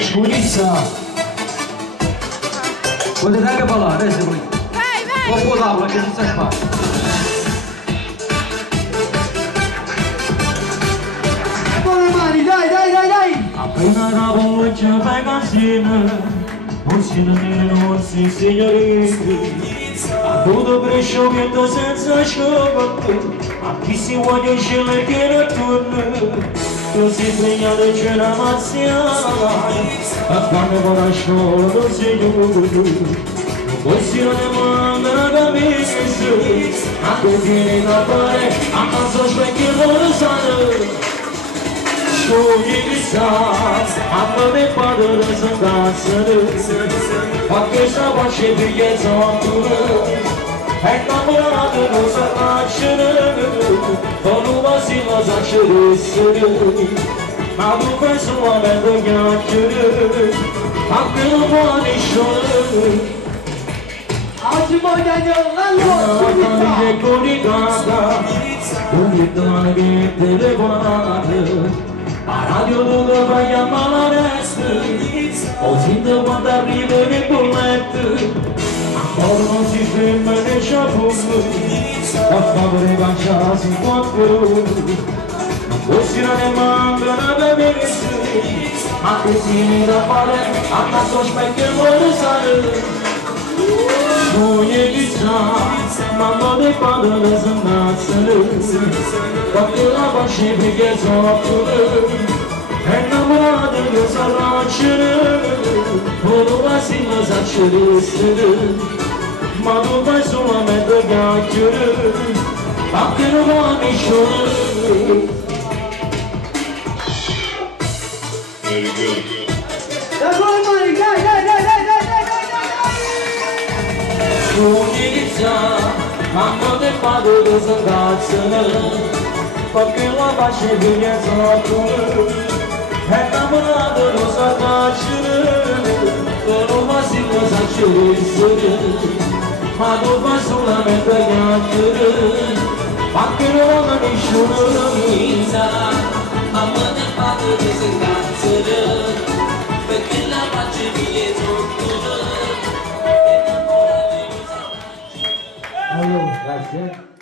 Șcunița! Unde dacă bala, reze voi! O podavlă, că nu se fac! Băi, mani, dai! Appena la voce vai casina, non si non si signorina. A tutto crescimento senza scopo, a chi si vuole scegliere che non torna. Tu si sveglia da cena marziana, a quando va a scuola non si chiude. Non possiamo mandare da messa, a cui viene da fare, a casa specchio non sanno. Șcunița, apă de padără să-mi dansără, facă să face viața apură, hai camerată nu să nașără, o nu mă zilă zașără sără, m-adu pe soare de gheaceră, facă rămoane șoră. Azi mă de-a Șcunița, unităne de telefonată, a radio dove vai a malareste, auzindo quando arriva nel bulletto, ancora non si ferma nel sciapuno, a favore baciarsi qualcuno, non possiamo ne mancare da messe, ma che tieni da fare, a caso specchio vuole stare. Șcunița, mamma de padără să-mi națără, facă la bașe viața apură, enamorată de săraceră, o nu va simă zaceră sără, mă duc mai solamente gheaceră, facă nu va mișoră. Very good. Șcunița, mamă de padără să-mi dațără, facă la bașe viața apură, enamorată de săraceră, o nu va simă zaceră sără, mă duc mai solamente gheaceră, facă nu va mișoră. Șcunița, mamă de padără să-mi dațără, facă la bașe viața apură. Alô, grazie.